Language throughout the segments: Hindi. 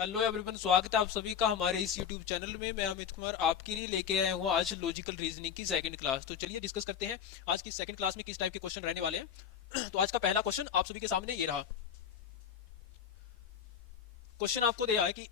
हेलो एवरीवन, स्वागत है आप सभी का हमारे इस यूट्यूब चैनल में। मैं अमित कुमार आपके लिए लेके आया हूँ आज लॉजिकल रीजनिंग की सेकंड क्लास। तो चलिए डिस्कस करते हैं आज की सेकंड क्लास में किस टाइप के क्वेश्चन रहने वाले हैं। तो आज का पहला क्वेश्चन आप सभी के सामने ये रहा। क्वेश्चन आपको दिया है कि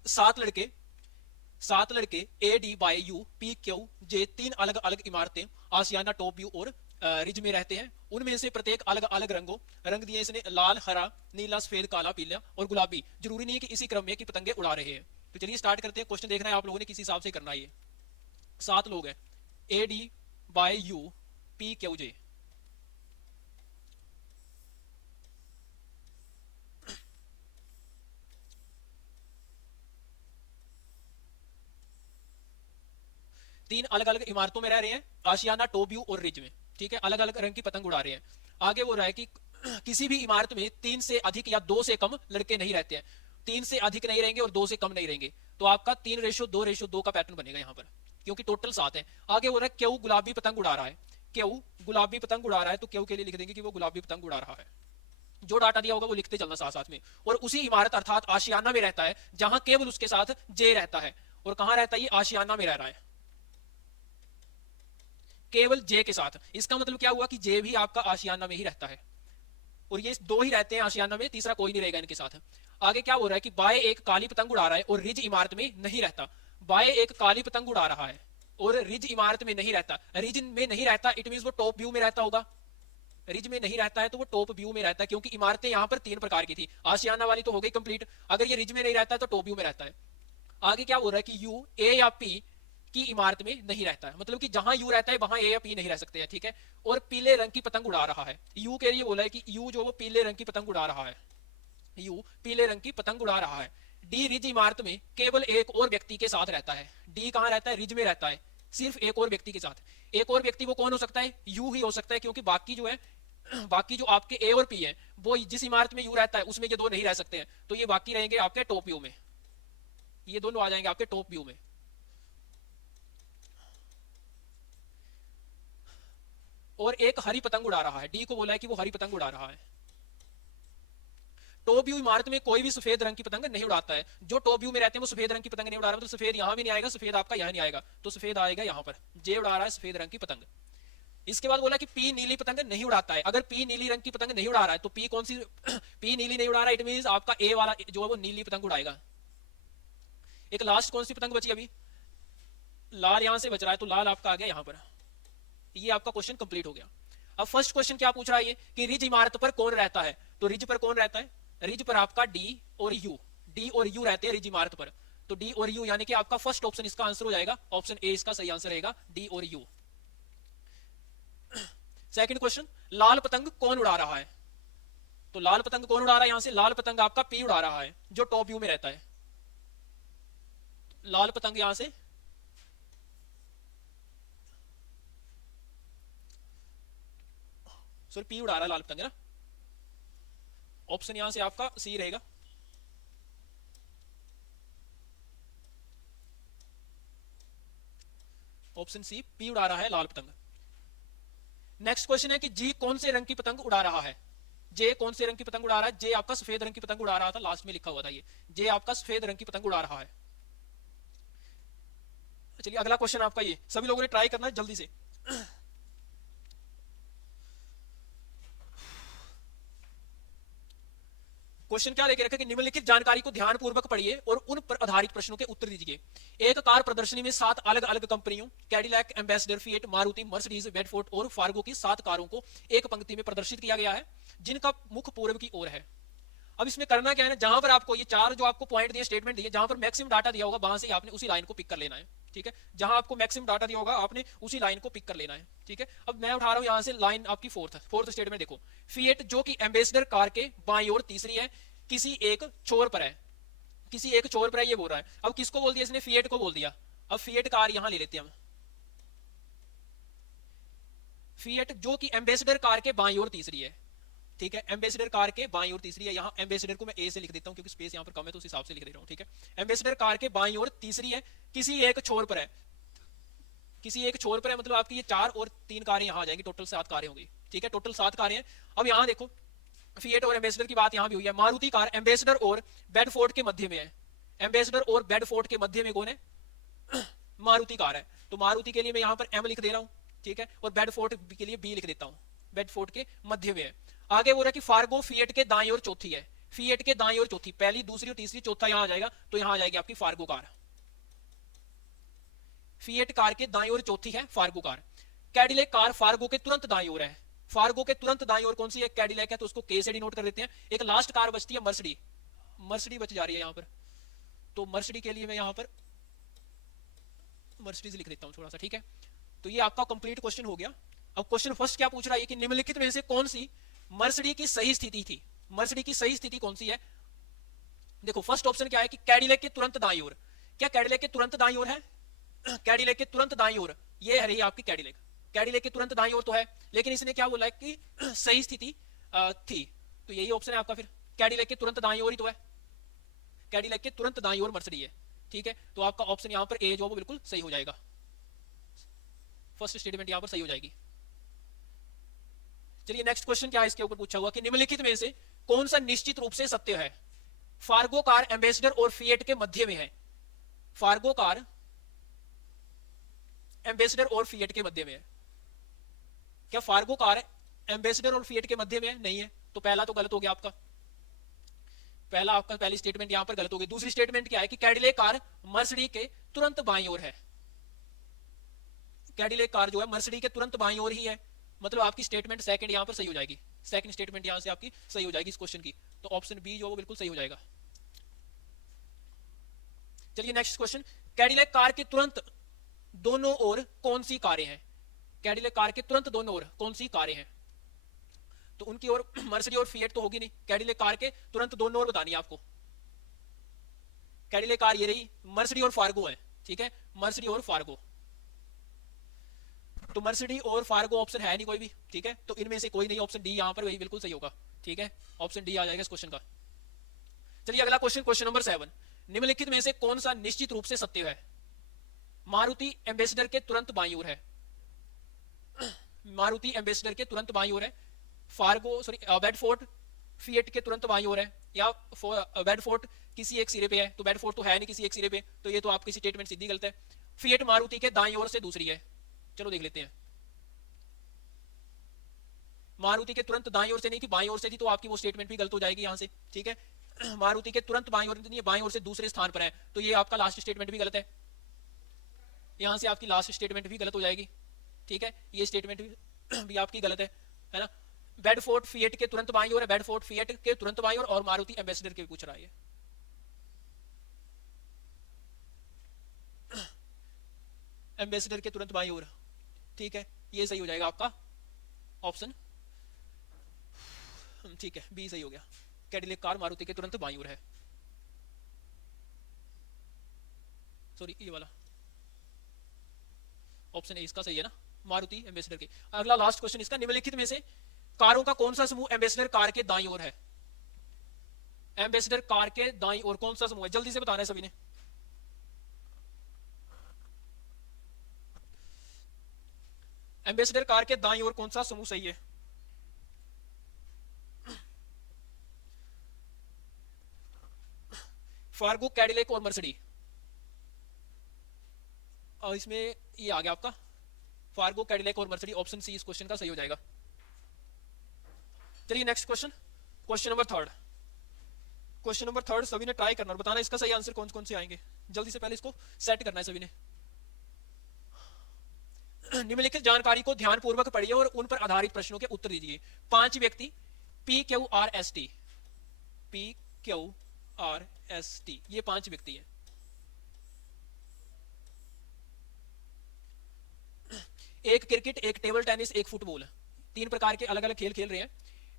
सात लड़के A D Y U P Q J तीन अलग अलग इमारतें आशियाना, टॉप व्यू और रिज में रहते हैं। उनमें से प्रत्येक अलग अलग रंग दिए इसने, लाल, हरा, नीला, सफेद, काला, पीला और गुलाबी। जरूरी नहीं है कि इसी क्रम में कि पतंगे उड़ा रहे हैं। तो चलिए स्टार्ट करते हैं। क्वेश्चन देखना है आप लोगों ने किस हिसाब से करना है। ये सात लोग हैं, A D Y U P Q J. तीन अलग अलग इमारतों में रह रहे हैं, आशियाना, टॉप व्यू और रिज में। ठीक है, अलग अलग रंग की पतंग उड़ा रहे हैं। आगे वो रहा है कि किसी भी इमारत में तीन से अधिक या दो से कम लड़के नहीं रहते हैं। तीन से अधिक नहीं रहेंगे और दो से कम नहीं रहेंगे। तो आपका 3:2:2 का पैटर्न बनेगा यहाँ पर, क्योंकि टोटल 7 है। आगे वो रहा है क्यू गुलाबी पतंग उड़ा रहा है। क्यू गुलाबी पतंग उड़ा रहा है, तो क्यू के लिए लिख देंगे कि वो गुलाबी पतंग उड़ा रहा है। जो डाटा दिया होगा वो लिखते चलना साथ साथ में। और उसी इमारत अर्थात आशियाना में रहता है जहां केवल उसके साथ जे रहता है। और कहां रहता है? ये आशियाना में रह रहा है, केवल जे के साथ। इसका मतलब क्या हुआ कि जे भी आपका आशियाना में ही रहता है। और ये दो ही रहते हैं आशियाना में, तीसरा कोई नहीं रहेगा इनके साथ। आगे क्या हो रहा है कि बाय एक काली पतंग उड़ा रहा है और रिज इमारत में नहीं रहता। बाय एक काली पतंग उड़ा रहा है और रिज इमारत में नहीं रहता। रिज में नहीं रहता इट मीन वो टॉप व्यू में रहता होगा। रिज में नहीं रहता है तो वो टॉप व्यू में रहता है, क्योंकि इमारतें यहां पर तीन प्रकार की थी। आशियाना वाली तो हो गई कंप्लीट। अगर ये रिज में नहीं रहता है तो टॉप व्यू में रहता है। आगे क्या हो रहा है कि यू ए या पी की इमारत में नहीं रहता है, मतलब कि जहां यू रहता है वहां ए या पी नहीं रह सकते हैं। ठीक है, और पीले रंग की पतंग उड़ा रहा है। यू के लिए बोला है कि यू जो वो पीले रंग की पतंग उड़ा रहा है। यू पीले रंग की पतंग उड़ा रहा है। डी रिज इमारत में केवल एक और व्यक्ति के साथ रहता है। डी कहां रहता है? रिज में रहता है, सिर्फ एक और व्यक्ति के साथ। एक और व्यक्ति वो कौन हो सकता है? यू ही हो सकता है, क्योंकि बाकी जो है बाकी जो आपके ए और पी है वो जिस इमारत में यू रहता है उसमें ये दो नहीं रह सकते हैं। तो ये बाकी रहेंगे आपके टॉप व्यू में। ये दोनों आ जाएंगे आपके टॉप व्यू में। और एक हरी पतंग उड़ा रहा है। डी को बोला है कि वो हरी पतंग उड़ा रहा है। टॉप व्यू इमारत में कोई भी सफेद रंग की पतंग नहीं उड़ाता है। जो टॉप व्यू में रहते हैं वो सफेद रंग की पतंग नहीं उड़ा रहा, मतलब सफेद यहां भी नहीं आएगा, सफेद आपका यहां नहीं आएगा, तो सफेद आएगा यहां पर। जे उड़ा रहा है सफेद रंग की पतंग। इसके बाद बोला कि पी नीली पतंग नहीं उड़ाता है। अगर पी नीली रंग की पतंग नहीं उड़ा रहा है तो पी कौन सी पी नीली नहीं उड़ा रहा है, इट मीन आपका ए वाला जो है वो नीली पतंग उड़ाएगा। एक लास्ट कौन सी पतंग बची अभी? लाल यहां से बच रहा है, तो लाल आपका आ गया यहां पर। ये आपका क्वेश्चन कंप्लीट हो गया। अब फर्स्ट क्वेश्चन क्या पूछ रहा है ये कि रिज इमारत पर कौन रहता है। तो रिज पर कौन रहता है? रिज पर आपका डी और यू। डी और यू रहते हैं रिज इमारत पर। तो डी और यू यानी कि आपका फर्स्ट ऑप्शन इसका आंसर हो जाएगा। ऑप्शन ए इसका सही आंसर रहेगा, डी और यू। सेकंड क्वेश्चन, लाल पतंग कौन उड़ा रहा है? तो लाल पतंग कौन उड़ा रहा है? यहां से लाल पतंग आपका पी उड़ा रहा है जो टॉप व्यू में रहता है। लाल पतंग यहां से सॉरी पी उड़ा रहा है लाल पतंग, है ना। ऑप्शन यहां से आपका सी रहेगा। ऑप्शन सी पी उड़ा रहा है लाल पतंग। नेक्स्ट क्वेश्चन है कि जी कौन से रंग की पतंग उड़ा रहा है। जे कौन से रंग की पतंग उड़ा रहा है? जे आपका सफेद रंग की पतंग उड़ा रहा था, लास्ट में लिखा हुआ था ये। जे आपका सफेद रंग की पतंग उड़ा रहा है। चलिए अगला क्वेश्चन आपका ये सभी लोगों ने ट्राई करना है जल्दी से। क्वेश्चन क्या लेके रखा कि निम्नलिखित जानकारी को ध्यानपूर्वक पढ़िए और उन पर आधारित प्रश्नों के उत्तर दीजिए। एक कार प्रदर्शनी में 7 अलग अलग कंपनियों Cadillac, ambassador, fiat, Maruti, Mercedes, Bedford और फार्गो की 7 कारों को एक पंक्ति में प्रदर्शित किया गया है, जिनका मुख पूर्व की ओर है। अब इसमें करना क्या है ना, जहां पर आपको ये चार जो आपको पॉइंट दिए, स्टेटमेंट दिए, जहां पर मैक्सिमम डाटा दिया होगा वहां से आपने उसी लाइन को पिक कर लेना है। ठीक है, जहां आपको मैक्सिमम डाटा दिया होगा आपने उसी लाइन को पिक कर लेना है। ठीक है, अब मैं उठा रहा हूं यहां से लाइन आपकी फोर्थ स्टेटमेंट देखो। फिएट जो कि एम्बेसडर कार के बाईं ओर तीसरी है, किसी एक छोर पर है। किसी एक छोर पर है ये बोल रहा है। अब किसको बोल दिया इसने? फिएट को बोल दिया। अब फिएट कार यहां ले लेते हैं हम। फिएट जो कि एम्बेसडर कार के बाईं ओर तीसरी है। ठीक है, एम्बेसडर कार के बाईं ओर तीसरी है। यहाँ एम्बेसडर को मैं ए से लिख देता हूँ क्योंकि स्पेस यहाँ पर कम है, तो उस हिसाब से लिख दे रहा हूँ। ठीक है, एम्बेसडर कार के बाईं ओर तीसरी है, किसी एक छोर पर है। किसी एक छोर पर है मतलब आपकी ये 4 और 3 कारें यहाँ आ जाएंगी, टोटल 7 कारें होंगी। ठीक है, टोटल 7 कारें हैं। अब यहाँ देखो, फिएट और एम्बेसडर की बात यहाँ भी हुई है। मारुति कार एम्बेसडर और बेडफोर्ड के मध्य में है। एम्बेसडर और बेडफोर्ड के मध्य में कौन है? मारुति कार है। तो मारुति के लिए मैं यहां पर एम लिख दे रहा हूं, ठीक है, और बेडफोर्ड के लिए बी लिख देता हूं, बेडफोर्ड के मध्य में है। आगे बोल रहा है कि फार्गो फिएट के दाईं ओर चौथी है, फिएट के दाईं ओर चौथी, पहली दूसरी और तीसरी, चौथा यहां आ जाएगा, तो यहां आ जाएगी आपकी फार्गो कार। फिएट कार के दाईं ओर चौथी है Fargo car. Cadillac car Fargo के तुरंत दाईं ओर है। फार्गो के तुरंत दाईं ओर कौन सी है? कैडिलैक है, तो उसको के से डिनोट कर देते हैं। एक लास्ट कार बचती है मर्सिडी, मर्सिडी बच जा रही है यहां पर, तो मर्सिडी के लिए मैं यहां पर मर्सिडीज लिख देता हूं थोड़ा सा, ठीक है। तो ये आपका कंप्लीट क्वेश्चन हो गया। अब क्वेश्चन फर्स्ट क्या पूछ रहा है कि निम्नलिखित में से कौन सी मर्सिडी की सही स्थिति थी? मर्सिडी की सही स्थिति कौन सी है? देखो फर्स्ट ऑप्शन क्या है कि कैडिलैक के तुरंत दाईं ओर। क्या कैडिलैक के तुरंत दाईं ओर है? कैडिलैक के तुरंत दाईं ओर ये है रही आपकी कैडिलैक, कैडिलैक के तुरंत दाईं ओर तो है, लेकिन इसने क्या बोला है कि सही स्थिति थी, तो यही ऑप्शन है आपका फिर, कैडिलैक के तुरंत दाईं ओर ही तो है, कैडिलैक के तुरंत दाईं ओर मर्सिडी है, ठीक है। तो आपका ऑप्शन यहां पर ए जो वो बिल्कुल सही हो जाएगा, फर्स्ट स्टेटमेंट यहां पर सही हो जाएगी। चलिए नेक्स्ट क्वेश्चन क्या है इसके ऊपर पूछा हुआ कि निम्नलिखित में से कौन सा निश्चित रूप से सत्य है? फार्गो कार एम्बेसडर और फिएट के मध्य में है। फार्गो कार एम्बेसडर और फिएट के मध्य में है। क्या फार्गो कार एम्बेसडर और फिएट के मध्य में है? नहीं है, तो पहला तो गलत हो गया आपका, पहला आपका पहली स्टेटमेंट यहां पर गलत हो गई। दूसरी स्टेटमेंट क्या है कि कैडिलैक कार मर्सिडी के तुरंत बाईं ओर है। कैडिलैक कार जो है मर्सिडी के तुरंत बाईं ओर ही है, मतलब आपकी स्टेटमेंट सेकंड यहां पर सही हो जाएगी, सेकंड स्टेटमेंट यहां से आपकी सही हो जाएगी इस क्वेश्चन की, तो ऑप्शन बी जो वो बिल्कुल सही हो जाएगा। चलिए नेक्स्ट क्वेश्चन, कैडिलैक कार के तुरंत दोनों ओर कौन सी कारें हैं? कैडिलैक कार के तुरंत दोनों ओर कौन सी कारें हैं? तो उनकी ओर मर्सिडी और फिएट तो होगी नहीं, कैडिलैक कार के तुरंत दोनों ओर बतानी है आपको। कैडिलैक कार ये रही, मर्सिडी और फार्गो है, ठीक है, मर्सिडी और फार्गो, तो मर्सिडी और फार्गो ऑप्शन है नहीं कोई भी, ठीक है, तो इनमें से कोई नहीं, ऑप्शन डी यहां पर वही बिल्कुल सही होगा, ठीक है, ऑप्शन डी आ जाएगा इस क्वेश्चन का। चलिए अगला क्वेश्चन, क्वेश्चन नंबर 7, निम्नलिखित में से कौन सा निश्चित रूप से सत्य है? मारुति एम्बेसडर के तुरंत बाईं ओर है, मारुति एम्बेसडर के तुरंत बाईं ओर है, फार्गो सॉरी बेडफोर्ड फिएट के तुरंत बाईं ओर है, या बेडफोर्ड किसी एक सिरे पे है, तो बेडफोर्ड तो है नहीं किसी एक सिरे पे, तो ये तो आपकी स्टेटमेंट सीधी गलत है। फिएट मारुति के दाईं ओर से दूसरी है, चलो देख लेते हैं। मारुति के तुरंत दाईं ओर से नहीं थी, बाईं ओर से थी, तो आपकी वो स्टेटमेंट भी गलत हो जाएगी यहां से, ठीक है। मारुति के तुरंत बाईं ओर नहीं है, बाईं ओर से दूसरे स्थान पर है, तो ये आपका लास्ट स्टेटमेंट भी गलत है, यहां से आपकी लास्ट स्टेटमेंट भी गलत हो जाएगी, ठीक है, ये स्टेटमेंट भी आपकी गलत है ना। बेडफोर्ड फिएट के तुरंत बाईं ओर है, बेडफोर्ड फिएट के तुरंत बाईं ओर, और मारुति एम्बेसडर के पूछ रहा है, एम्बेसडर के तुरंत बाईं ओर, ठीक है, ये सही हो जाएगा आपका ऑप्शन, ठीक है, बी सही हो गया, कैडिलैक कार मारुति के तुरंत बाईं ओर है, सॉरी ये वाला ऑप्शन ए इसका सही है ना, मारुति एम्बेसडर के। अगला लास्ट क्वेश्चन इसका, निम्नलिखित में से कारों का कौन सा समूह एम्बेसडर कार के दाईं ओर है? एम्बेसडर कार के दाईं ओर कौन सा समूह है? जल्दी से बताना है सभी ने। एम्बेसडर कार के दाईं ओर कौन सा समूह सही है? फार्गो, कैडिलैक और मर्सिडी, और इसमें ये आ गया आपका फार्गो, कैडिलैक और मर्सिडी, ऑप्शन सी इस क्वेश्चन का सही हो जाएगा। चलिए next question, question number 3, question number 3 सभी ने ट्राई करना और बताना इसका सही आंसर कौन कौन से आएंगे, जल्दी से पहले इसको सेट करना है सभी ने। निम्नलिखित जानकारी को ध्यानपूर्वक पढ़िए और उन पर आधारित प्रश्नों के उत्तर दीजिए। 5 व्यक्ति PQRST, PQRST, ये 5 व्यक्ति हैं। एक क्रिकेट, एक टेबल टेनिस, एक फुटबॉल, 3 प्रकार के अलग अलग खेल खेल रहे हैं।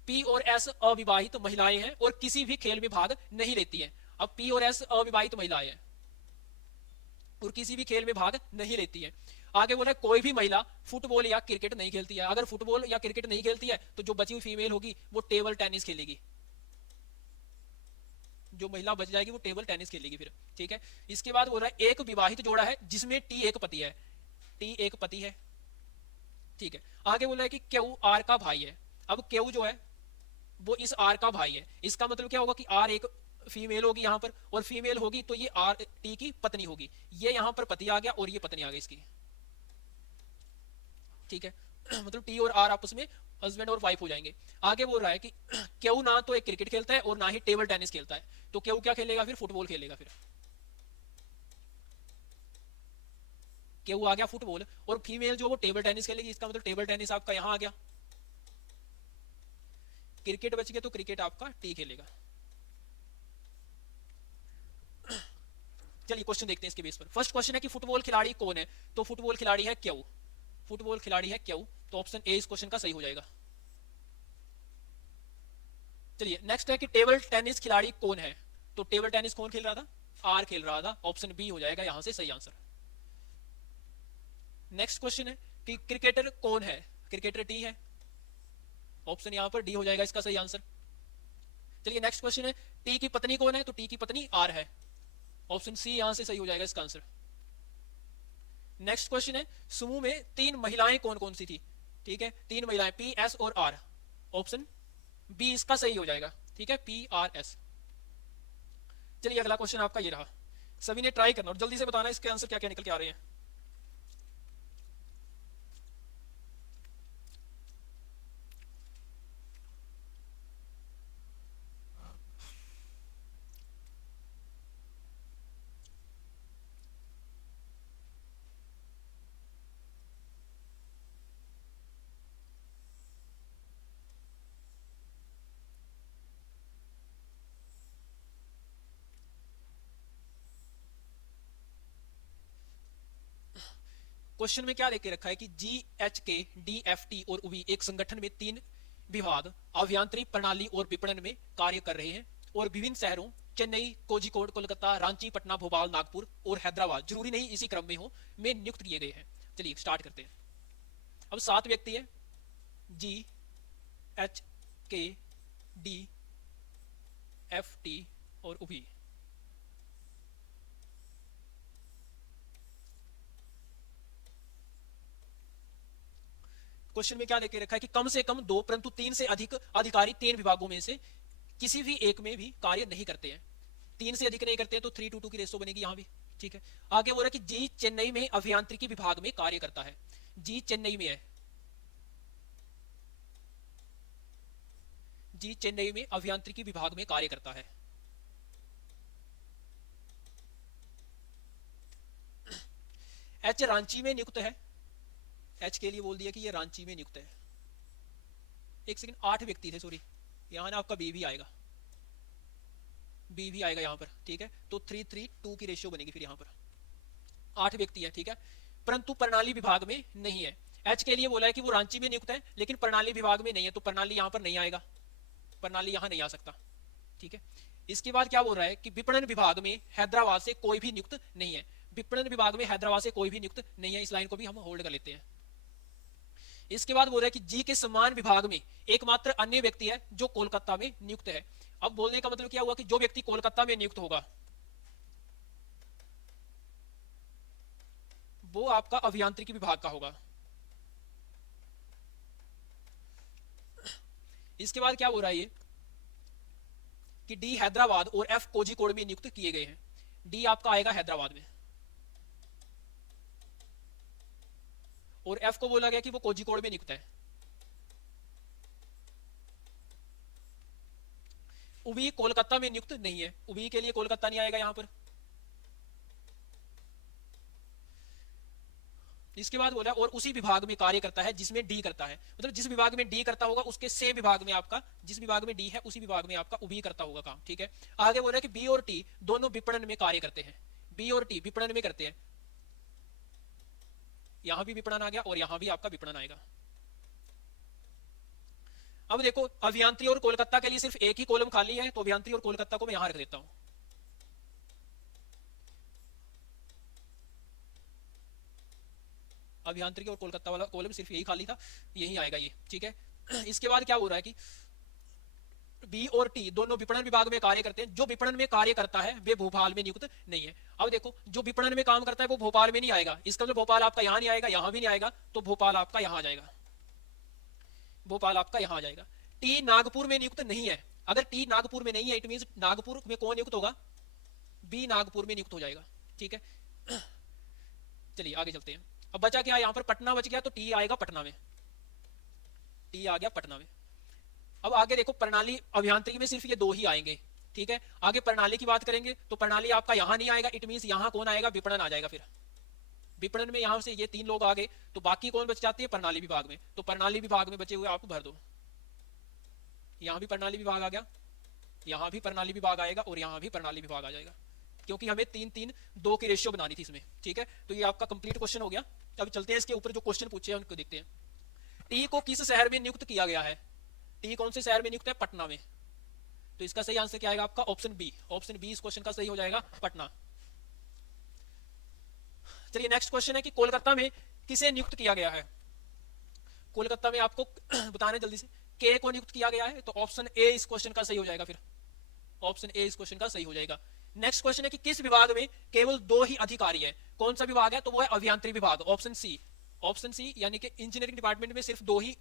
P और S अविवाहित महिलाएं हैं और किसी भी खेल में भाग नहीं लेती हैं। अब P और S अविवाहित महिलाएं हैं और किसी भी खेल में भाग नहीं लेती है। आगे बोला कोई भी महिला फुटबॉल या क्रिकेट नहीं खेलती है। अगर फुटबॉल या क्रिकेट नहीं खेलती है तो जो बची हुई फीमेल होगी वो टेबल टेनिस खेलेगी, जो महिला बच जाएगी वो टेबल टेनिस खेलेगी फिर, ठीक है। इसके बाद बोल रहा है एक विवाहित जोड़ा है जिसमें T एक पति है, T एक पति है, ठीक है। आगे बोल रहा है कि Q R का भाई है। अब Q जो है वो इस R का भाई है, इसका मतलब क्या होगा कि R एक फीमेल होगी यहाँ पर, और फीमेल होगी तो ये आर टी की पत्नी होगी। ये यहाँ पर पति आ गया और ये पत्नी आ गई इसकी, ठीक है। मतलब टी और आर आपस में हस्बैंड और वाइफ हो जाएंगे। आगे बोल रहा है कि क्यों ना तो एक क्रिकेट खेलता है और ना ही टेबल टेनिस खेलता है, तो क्यों क्या खेलेगा फिर, फुटबॉल खेलेगा। फिर क्यों आ गया फुटबॉल, और फीमेल जो वो टेबल टेनिस खेलेगी, इसका मतलब टेबल टेनिस आपका यहाँ आ गया। क्रिकेट बच गया तो क्रिकेट आपका टी खेलेगा। चलिए क्वेश्चन देखते हैं इसके बेस पर। फर्स्ट क्वेश्चन है कि फुटबॉल खिलाड़ी कौन है, तो फुटबॉल खिलाड़ी है क्यों। फुटबॉल खिलाड़ी है क्यों, तो ऑप्शन ए इस क्वेश्चन का सही हो जाएगा। चलिए नेक्स्ट है कि टेबल टेनिस खिलाड़ी कौन है, तो टेबल टेनिस कौन खेल रहा था, आर खेल रहा था, ऑप्शन बी हो जाएगा यहां से सही आंसर। नेक्स्ट क्वेश्चन है कि क्रिकेटर कौन है, क्रिकेटर टी है, ऑप्शन यहां पर डी हो जाएगा इसका सही आंसर। चलिए नेक्स्ट क्वेश्चन है टी की पत्नी कौन है, तो टी की पत्नी आर है, ऑप्शन सी यहां से सही हो जाएगा इसका आंसर। नेक्स्ट क्वेश्चन है समूह में 3 महिलाएं कौन कौन सी थी, ठीक है, 3 महिलाएं पी एस और आर, ऑप्शन बी इसका सही हो जाएगा, ठीक है, पी आर एस। चलिए अगला क्वेश्चन आपका ये रहा, सभी ने ट्राई करना और जल्दी से बताना इसके आंसर क्या क्या निकल के आ रहे हैं। क्वेश्चन में क्या लेके रखा है कि जी एच के डी एफ टी और उवी एक संगठन में 3 विभाग अभियांत्रिक प्रणाली और विपणन में कार्य कर रहे हैं और विभिन्न शहरों चेन्नई, कोझिकोड, कोलकाता, रांची, पटना, भोपाल, नागपुर और हैदराबाद, जरूरी नहीं इसी क्रम में हो, में नियुक्त किए गए हैं। चलिए स्टार्ट करते हैं। अब 7 व्यक्ति है, जी एच के डी एफ टी और उभी। क्वेश्चन में क्या लेके रखा है कि कम से कम 2 परंतु 3 से अधिक अधिकारी 3 विभागों में से किसी भी एक में भी कार्य नहीं करते हैं। 3 से अधिक नहीं करते हैं तो 3:2 की रेशो बनेगी यहां भी, ठीक है। आगे बोल रहा है कि जी चेन्नई में अभियांत्रिकी विभाग में कार्य करता है, जी चेन्नई में है, जी चेन्नई में अभियांत्रिकी विभाग में कार्य करता है। एच रांची में नियुक्त है, एच के लिए बोल दिया कि ये रांची में नियुक्त है। एक सेकंड, 8 व्यक्ति थे, सॉरी, यहां ना आपका बी भी आएगा, बी भी आएगा यहां पर, ठीक है। तो 3:3:2 की रेशियो बनेगी फिर यहां पर, 8 व्यक्ति है, ठीक है, परंतु प्रणाली विभाग में नहीं है। एच के लिए बोला है कि वो रांची में नियुक्त है लेकिन प्रणाली विभाग में नहीं है, तो प्रणाली यहां पर नहीं आएगा, प्रणाली यहां नहीं आ सकता, ठीक है। इसके बाद क्या बोल रहा है कि विपणन विभाग में हैदराबाद से कोई भी नियुक्त नहीं है, विपणन विभाग में हैदराबाद से कोई भी नियुक्त नहीं है, इस लाइन को भी हम होल्ड कर लेते हैं। इसके बाद बोल रहा है कि जी के समान विभाग में एकमात्र अन्य व्यक्ति है जो कोलकाता में नियुक्त है। अब बोलने का मतलब क्या हुआ कि जो व्यक्ति कोलकाता में नियुक्त होगा वो आपका अभियांत्रिकी विभाग का होगा। इसके बाद क्या बोल रहा है ये कि डी हैदराबाद और एफ कोझिकोड में नियुक्त किए गए हैं, डी आपका आएगा हैदराबाद में और एफ को बोला गया कि वो कोझिकोड में नियुक्त है। उवी कोलकाता में नियुक्त नहीं है, उवी के लिए कोलकाता नहीं आएगा यहां पर। इसके बाद बोला और उसी विभाग में कार्य करता है जिसमें डी करता है, मतलब जिस विभाग में डी करता होगा उसके सेम विभाग में आपका, जिस विभाग में डी है उसी विभाग में आपका उभी करता होगा काम, ठीक है। आगे बोल रहा है कि बी और टी दोनों विपणन में कार्य करते हैं, बी और टी विपणन में करते हैं, यहां भी विपणन आ गया और यहां भी आपका विपणन आएगा। अब देखो अभियांत्री और कोलकाता के लिए सिर्फ एक ही कॉलम खाली है, तो अभियांत्री और कोलकाता को मैं यहां रख देता हूं। अभियांत्रिकी और कोलकाता वाला कॉलम सिर्फ यही खाली था, यही आएगा ये, ठीक है। इसके बाद क्या हो रहा है कि बी और टी दोनों विपणन विभाग में कार्य करते हैं, जो विपणन में कार्य करता है वे भोपाल में नियुक्त नहीं है। अब देखो जो विपणन में काम करता है वो भोपाल में नहीं आएगा, इसका मतलब भोपाल आपका यहां नहीं आएगा, यहां भी नहीं आएगा, तो भोपाल आपका यहां आ जाएगा, भोपाल आपका यहां आ जाएगा। टी नागपुर में नियुक्त नहीं है, अगर टी नागपुर में नहीं है, इट मीन नागपुर में कौन नियुक्त होगा, बी नागपुर में नियुक्त हो जाएगा। ठीक है, चलिए आगे चलते हैं। अब बचा क्या, यहाँ पर पटना बच गया, तो टी आएगा पटना में, टी आ गया पटना में। अब आगे देखो, प्रणाली अभियांत्रिकी में सिर्फ ये दो ही आएंगे। ठीक है, आगे प्रणाली की बात करेंगे तो प्रणाली आपका यहां नहीं आएगा, इट मीन यहां कौन आएगा, विपणन आ जाएगा। फिर विपणन में यहां से ये तीन लोग आ गए, तो बाकी कौन बच जाते हैं, प्रणाली विभाग में। तो प्रणाली विभाग में बचे हुए आप भर दो, यहां भी प्रणाली विभाग आ गया, यहां भी प्रणाली विभाग आएगा, और यहां भी प्रणाली विभाग आ जाएगा, क्योंकि हमें 3-3-2 की रेशियो बनानी थी इसमें। ठीक है, तो ये आपका कंप्लीट क्वेश्चन हो गया। अब चलते हैं इसके ऊपर जो क्वेश्चन पूछे हैं उनको देखते हैं। टी को किस शहर में नियुक्त किया गया है, टी कौन से शहर में नियुक्त है, पटना में। तो इसका सही आंसर क्या आएगा आपका, ऑप्शन बी। ऑप्शन बी इस क्वेश्चन का सही हो जाएगा, पटना। चलिए नेक्स्ट क्वेश्चन है कि कोलकाता में किसे नियुक्त किया गया है। कोलकाता में आपको बताना जल्दी से, के को नियुक्त किया गया है, तो ऑप्शन ए इस क्वेश्चन का सही हो जाएगा। फिर ऑप्शन ए इस क्वेश्चन का सही हो जाएगा। नेक्स्ट क्वेश्चन है कि किस विभाग में केवल 2 ही अधिकारी है, कौन सा विभाग है, तो वो है अभियांत्रिकी विभाग, ऑप्शन सी। ऑप्शन सी यानी कि इंजीनियरिंग डिपार्टमेंट में सिर्फ 2 ही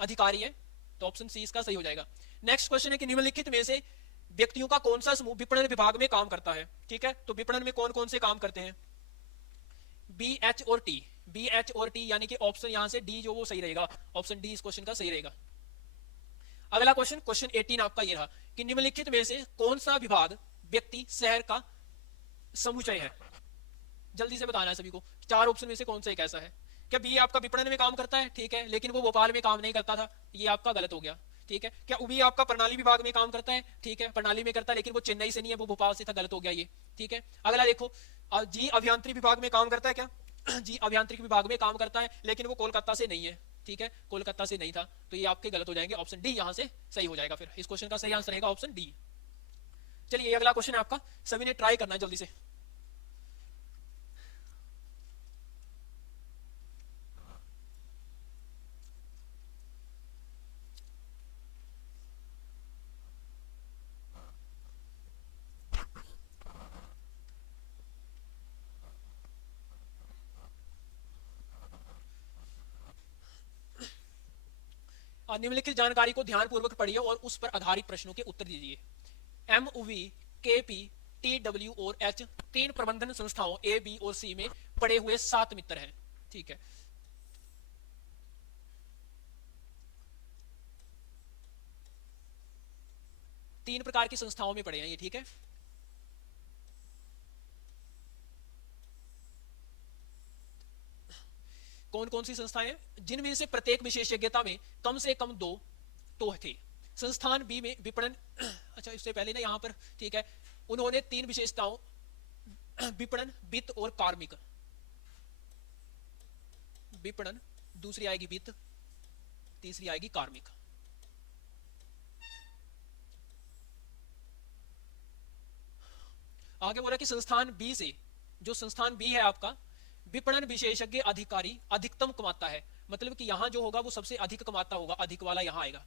अधिकारी है, तो ऑप्शन सी इसका सही हो जाएगा। नेक्स्ट क्वेश्चन है कि निम्नलिखित में से व्यक्तियों का कौन सा समूह विपणन विभाग में काम करता है। ठीक है, तो विपणन में कौन कौन से काम करते हैं, बी, एच और टी। बी, एच और टी यानी कि ऑप्शन यहां से डी जो वो सही रहेगा, ऑप्शन डी इस क्वेश्चन का सही रहेगा। अगला क्वेश्चन, क्वेश्चन 18 आपका ये रहा कि निम्नलिखित में से कौन सा विभाग व्यक्ति शहर का समुच्चय है। जल्दी से बताना है सभी को, 4 ऑप्शन में से कौन सा एक ऐसा है। क्या बी आपका विपणन में काम करता है, ठीक है, लेकिन वो भोपाल में काम नहीं करता था, ये आपका गलत हो गया। ठीक है, क्या बी आपका प्रणाली विभाग में काम करता है, ठीक है, प्रणाली में करता है, लेकिन वो चेन्नई से नहीं है, वो भोपाल से था, गलत हो गया ये। ठीक है, अगला देखो, जी अभियांत्रिकी विभाग में काम करता है क्या, जी अभियांत्रिकी विभाग में काम करता है, लेकिन वो कोलकाता से नहीं है। ठीक है, कोलकाता से नहीं था, तो ये आपके गलत हो जाएंगे, ऑप्शन डी यहां से सही हो जाएगा। फिर इस क्वेश्चन का सही आंसर रहेगा ऑप्शन डी। चलिए अगला क्वेश्चन है आपका, सभी ने ट्राई करना है जल्दी से। निम्नलिखित जानकारी को ध्यानपूर्वक पढ़िए और उस पर आधारित प्रश्नों के उत्तर दीजिए। एमओवी, केपी, टीडब्ल्यू और एच 3 प्रबंधन संस्थाओं ए, बी और सी में पढ़े हुए 7 मित्र हैं। ठीक है, तीन प्रकार की संस्थाओं में पढ़े हैं ये। ठीक है, कौन कौन सी संस्थाएं हैं, जिनमें से प्रत्येक विशेषज्ञता में कम से कम 2 तो थे। संस्थान बी में विपणन, अच्छा इससे पहले ना यहाँ पर, ठीक है, उन्होंने 3 विशेषताओं, विपणन, वित्त और कार्मिक। विपणन, दूसरी आएगी वित्त, तीसरी आएगी कार्मिक। आगे बोला कि संस्थान बी से, जो संस्थान बी है आपका, विपणन विशेषज्ञ अधिकारी अधिकतम कमाता है, मतलब कि यहां जो होगा वो सबसे अधिक कमाता होगा, अधिक वाला यहां आएगा,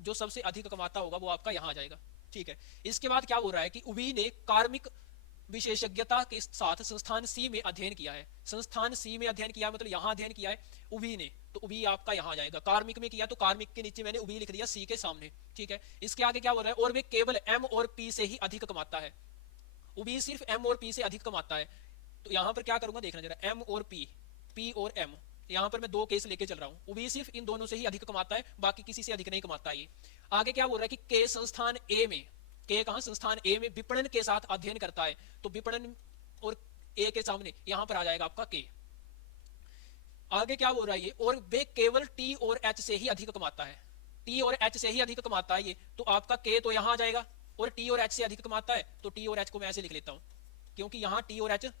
जो सबसे अधिक कमाता होगा वो आपका यहां आ जाएगा। ठीक है, इसके बाद क्या हो रहा है कि उवी ने कार्मिक विशेषज्ञता के साथ संस्थान सी में अध्ययन किया है। संस्थान सी में अध्ययन किया मतलब यहां अध्ययन किया है उवी ने, तो उवी आपका यहां आ जाएगा। कार्मिक में किया तो कार्मिक के नीचे मैंने उवी लिख दिया सी के सामने। ठीक है, इसके आगे क्या हो रहा है, और वे केवल एम और पी से ही अधिक कमाता है। उवी सिर्फ एम और पी से अधिक कमाता है, तो यहां पर क्या करूंगा देखना जरा, एम और पी, पी और एम, यहां पर मैं 2 केस लेके चल रहा हूं। उवी सिर्फ इन दोनों से ही अधिक कमाता है, बाकी किसी से अधिक नहीं कमाता ये। आगे क्या बोल रहा है कि के संस्थान ए में, के कहां, संस्थान ए में विपणन के साथ अध्ययन करता है, तो विपणन और ए के सामने यहां पर आ जाएगा आपका के। आगे क्या बोल रहा है ये, और वे केवल टी और एच से ही अधिक कमाता है, टी और एच से ही अधिक कमाता है ये, तो आपका के तो यहां आ जाएगा, और टी और एच से अधिक कमाता है, तो टी और एच को मैं ऐसे लिख लेता हूं, क्योंकि यहां टी और एच,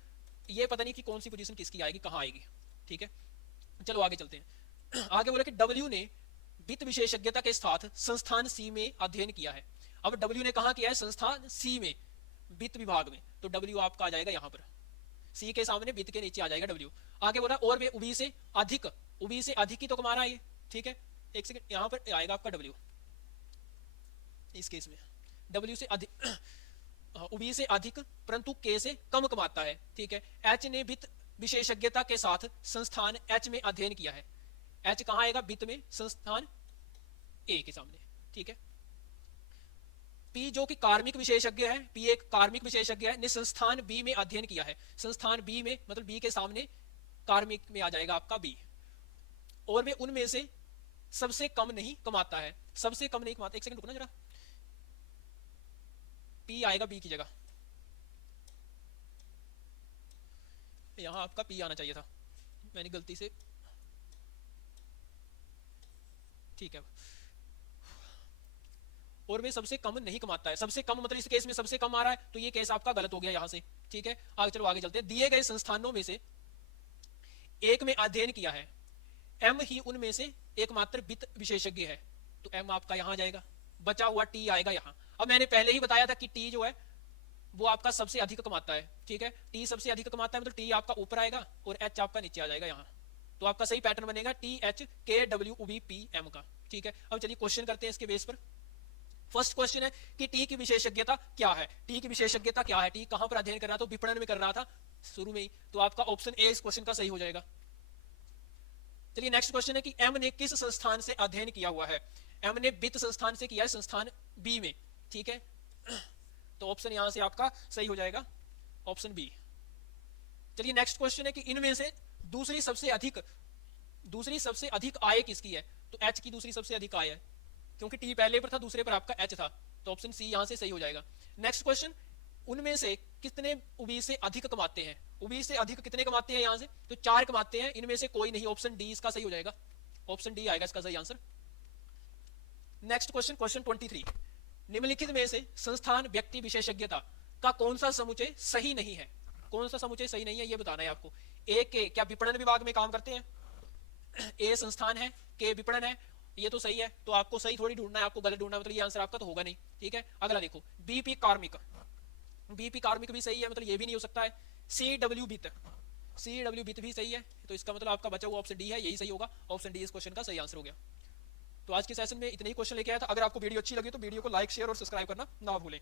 ये पता नहीं कि कौन सी पोजीशन किसकी आएगी, कहां आएगी। ठीक है, चलो आगे चलते हैं। आगे बोला कि डब्ल्यू ने वित्त विशेषज्ञता के साथ संस्थान सी में अध्ययन किया है। अब डब्ल्यू ने कहा किया है, संस्थान सी में, वित्त विभाग में, तो डब्ल्यू आपका आ जाएगा यहां पर, सी के सामने वित्त के नीचे आ जाएगा डब्ल्यू। आगे बोला और वे उवी से अधिक, उवी से अधिक ही तो कमा रहा है ये। ठीक है, एक सेकंड, यहां पर आएगा आपका डब्ल्यू, इस केस में डब्ल्यू से अधिक, उवी से अधिक परंतु के से कम कमाता है। ठीक है, एच ने वित्त विशेषज्ञता के साथ संस्थान एच में अध्ययन किया है। एच कहां आएगा, वित्त में, संस्थान ए के सामने। ठीक है, पी जो कि कार्मिक विशेषज्ञ है, पी एक कार्मिक विशेषज्ञ है, ने संस्थान बी में अध्ययन किया है। संस्थान बी में मतलब बी के सामने कार्मिक में आ जाएगा आपका बी, और वे उनमें से सबसे कम नहीं कमाता है। सबसे कम नहीं कमाता, एक सेकंड रुकना जरा, पी आएगा बी की जगह, यहां आपका पी आना चाहिए था, मैंने गलती से, ठीक है। और वे सबसे कम नहीं कमाता है, सबसे कम मतलब इस केस में सबसे कम आ रहा है, तो ये केस आपका गलत हो गया यहां से, ठीक है। आगे चलो, आगे चलते हैं। दिए गए संस्थानों में से एक में अध्ययन किया है, एम ही उनमें से एकमात्र वित्त विशेषज्ञ है, तो एम आपका यहां जाएगा, बचा हुआ टी आएगा यहां। अब मैंने पहले ही बताया था कि टी जो है वो आपका सबसे अधिक कमाता है, ठीक है। टी सबसे अधिक कमाता है मतलब टी आपका ऊपर आएगा और एच आपका नीचे आ जाएगा यहाँ, तो आपका सही पैटर्न बनेगा टी एच के डब्ल्यू वी पी एम का, ठीक है। अब चलिए क्वेश्चन करते हैं इसके बेस पर। फर्स्ट क्वेश्चन है कि टी की विशेषज्ञता क्या है। टी की विशेषज्ञता क्या है, टी कहां पर अध्ययन कर रहा था, तो विपणन में कर रहा था शुरू में ही, तो आपका ऑप्शन ए इस क्वेश्चन का सही हो जाएगा। चलिए नेक्स्ट क्वेश्चन है कि एम ने किस संस्थान से अध्ययन किया हुआ है। एम ने वित्त संस्थान से किया है, संस्थान बी में, ठीक है। तो ऑप्शन यहां से आपका सही हो जाएगा, ऑप्शन बी। चलिए नेक्स्ट क्वेश्चन है कि इनमें से दूसरी सबसे अधिक आय किसकी है, तो एच की दूसरी सबसे अधिक आय है, क्योंकि टी पहले पर था, दूसरे पर आपका एच था, तो ऑप्शन सी यहां से सही हो जाएगा। नेक्स्ट क्वेश्चन, उनमें से कितने उबी से अधिक कमाते हैं। उबी से अधिक कितने कमाते हैं यहां से, तो 4 कमाते हैं, इनमें से कोई नहीं, ऑप्शन डी इसका सही हो जाएगा, ऑप्शन डी आएगा इसका सही आंसर। नेक्स्ट क्वेश्चन, क्वेश्चन 23, निम्नलिखित में से संस्थान व्यक्ति विशेषज्ञता का कौन सा समुच्चय सही नहीं है। कौन सा समुच्चय सही नहीं है ये बताना है आपको। ए के क्या विपणन विभाग में काम करते हैं, ए संस्थान है, के विपणन है, ये तो सही है, तो आपको सही थोड़ी ढूंढना है, आपको गलत ढूंढना है, मतलब ये आंसर आपका तो होगा नहीं, ठीक है। अगला देखो, बीपी कार्मिक, बीपी कार्मिक भी सही है, मतलब ये भी नहीं हो सकता है। सी डब्ल्यू वित्त, सी डब्ल्यू वित्त भी सही है, तो इसका मतलब आपका बचा हुआ ऑप्शन डी है, यही सही होगा, ऑप्शन डी इस क्वेश्चन का सही आंसर हो गया। तो आज के सेशन में इतने ही क्वेश्चन लेके आया था। अगर आपको वीडियो अच्छी लगी तो वीडियो को लाइक, शेयर और सब्सक्राइब करना ना भूलें।